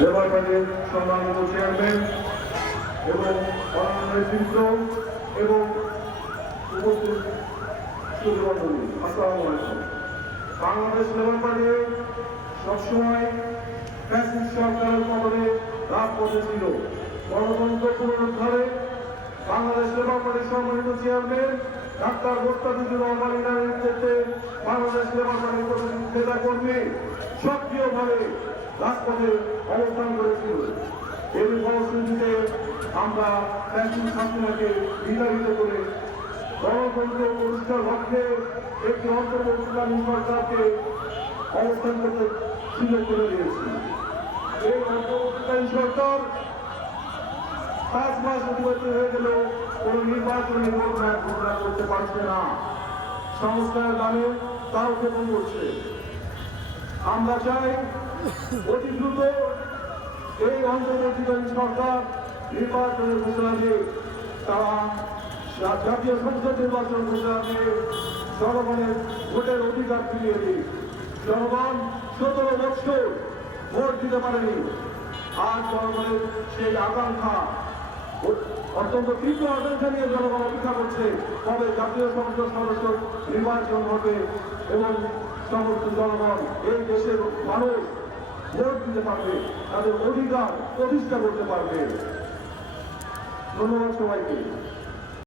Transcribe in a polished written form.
Labour পার্টির সম্মানিত chairman এবং অন্যান্য নেতৃত্ব এবং উপস্থিত সুধীমণ্ডলী, আসসালামু আলাইকুম। বাংলাদেশ লেবার পার্টি সবসময় ফ্যাসিস্ট সরকারের পতনে রাজপথে ছিল। গণতন্ত্র পুনরুদ্ধারে বাংলাদেশ লেবার পার্টির সম্মানিত চেয়ারম্যান ডাক্তার মোস্তাফিজুর রহমানের নেতৃত্বে বাংলাদেশ লেবার পার্টির প্রতিনিধি নেতা কর্মী সক্রিয়ভাবে রাজপথে অবস্থান করেছিল। এর ফলশ্রুতিতে আমরা ফ্যাসিস্ট শাসনকে বিতাড়িত করে গণতন্ত্র প্রতিষ্ঠার লক্ষ্যে একটি অন্তর্বর্তীকালীন সরকারকে অবস্থান করতে সুযোগ করে দিয়েছি। এই অন্তর্বর্তীকালীন সরকার 5 মাস অতিবাহিত হয়ে গেল কোন নির্বাচনী রোডম্যাপ ঘোষণা করতে পারছে না। সংস্কার নামে তাও ক্ষেপণ করছে। আমরা চাই অতি দ্রুত এই অন্তর্বর্তীকালীন সরকার নির্বাচনের ঘোষণা দিয়ে তারা জাতীয় সংসদ নির্বাচন ঘোষণা দিয়ে জনগণের ভোটের অধিকার ফিরিয়ে দিই। জনগণ 17 বছর ভোট দিতে পারেনি, আর জনগণের সেই আকাঙ্ক্ষা অত্যন্ত তীব্র আকাঙ্ক্ষা নিয়ে জনগণ অপেক্ষা করছে কবে জাতীয় সংসদ সদস্য নির্বাচন হবে এবং সমস্ত জনগণ এই দেশের মানুষ ভোট দিতে পারবে, তাদের অধিকার প্রতিষ্ঠা করতে পারবে। ধন্যবাদ সবাইকে।